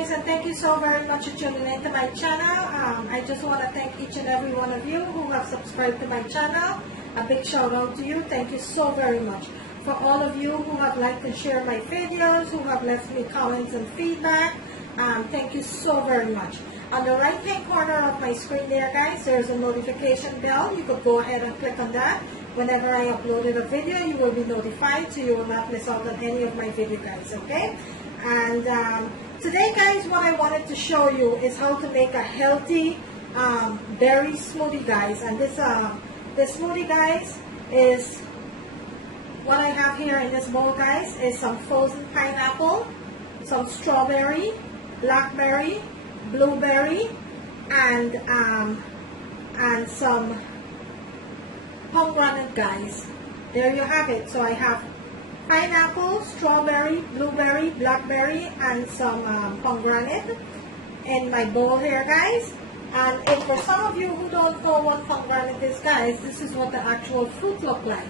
guys, and thank you so very much for tuning into my channel. I just want to thank each and every one of you who have subscribed to my channel. A big shout out to you. Thank you so very much. For all of you who have liked and shared my videos, who have left me comments and feedback, thank you so very much. On the right hand corner of my screen there, guys, there's a notification bell. You could go ahead and click on that. Whenever I uploaded a video, you will be notified, so you will not miss out on any of my video, guys, okay? And today, guys, what I wanted to show you is how to make a healthy berry smoothie, guys. And this smoothie, guys, is what I have here in this bowl, guys, is some frozen pineapple, some strawberry, blackberry, blueberry, and some pomegranate, guys. There you have it. So I have pineapple, strawberry, blueberry, blackberry, and some pomegranate in my bowl here, guys. And if for some of you who don't know what pomegranate is, guys, this is what the actual fruit look like.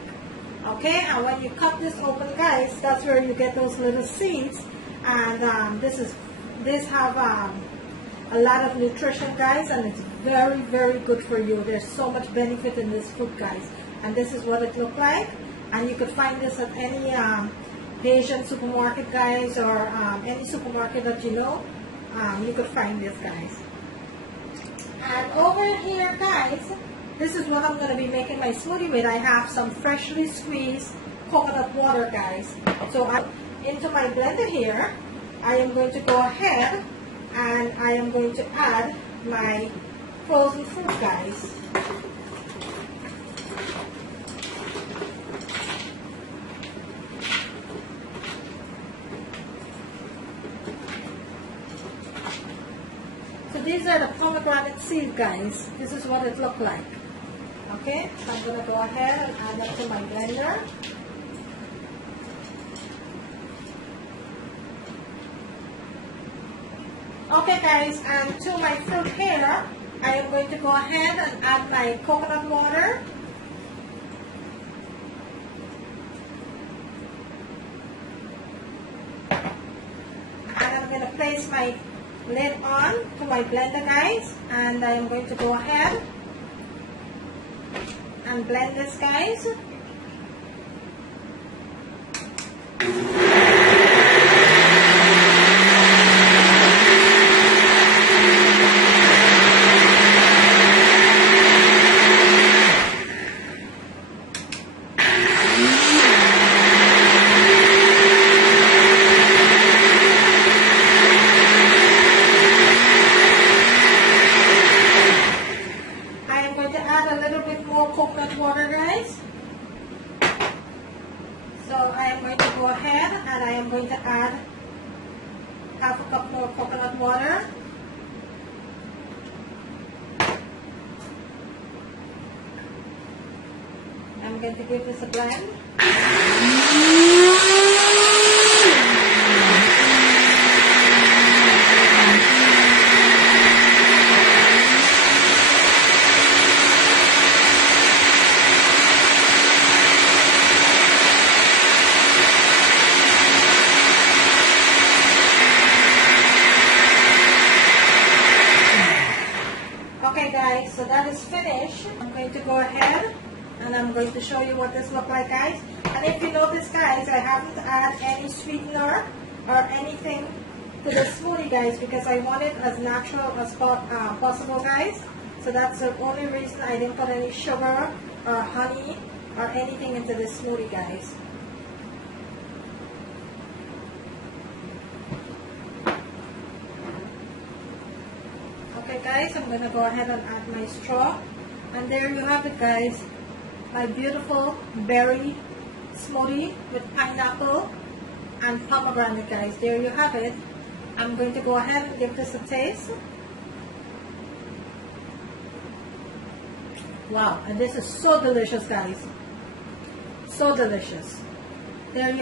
Okay, and when you cut this open, guys, that's where you get those little seeds. And this have a lot of nutrition, guys, and it's very, very good for you. There's so much benefit in this fruit, guys. And this is what it look like. And you could find this at any Asian supermarket, guys, or any supermarket that you know. You could find this, guys. And over here, guys, this is what I'm going to be making my smoothie with. I have some freshly squeezed coconut water, guys. So into my blender here, I am going to go ahead and I am going to add my frozen fruit, guys. So these are the pomegranate seeds, guys. This is what it look like. Okay, so I'm going to go ahead and add that to my blender. Okay, guys, and to my fruit here, I am going to go ahead and add my coconut water. And I'm going to place my lid on to my blender, guys, and I am going to go ahead and blend this, guys. Coconut water, guys. So I am going to go ahead and I am going to add half a cup more coconut water. I'm going to give this a blend. Okay, guys, so that is finished. I'm going to go ahead and I'm going to show you what this looks like, guys. And if you notice, guys, I haven't added any sweetener or anything to the smoothie, guys, because I want it as natural as possible, guys. So that's the only reason I didn't put any sugar or honey or anything into this smoothie, guys. Okay, guys, I'm going to go ahead and add my straw. And there you have it, guys. My beautiful berry smoothie with pineapple and pomegranate, guys. There you have it. I'm going to go ahead and give this a taste. Wow, and this is so delicious, guys. So delicious. There you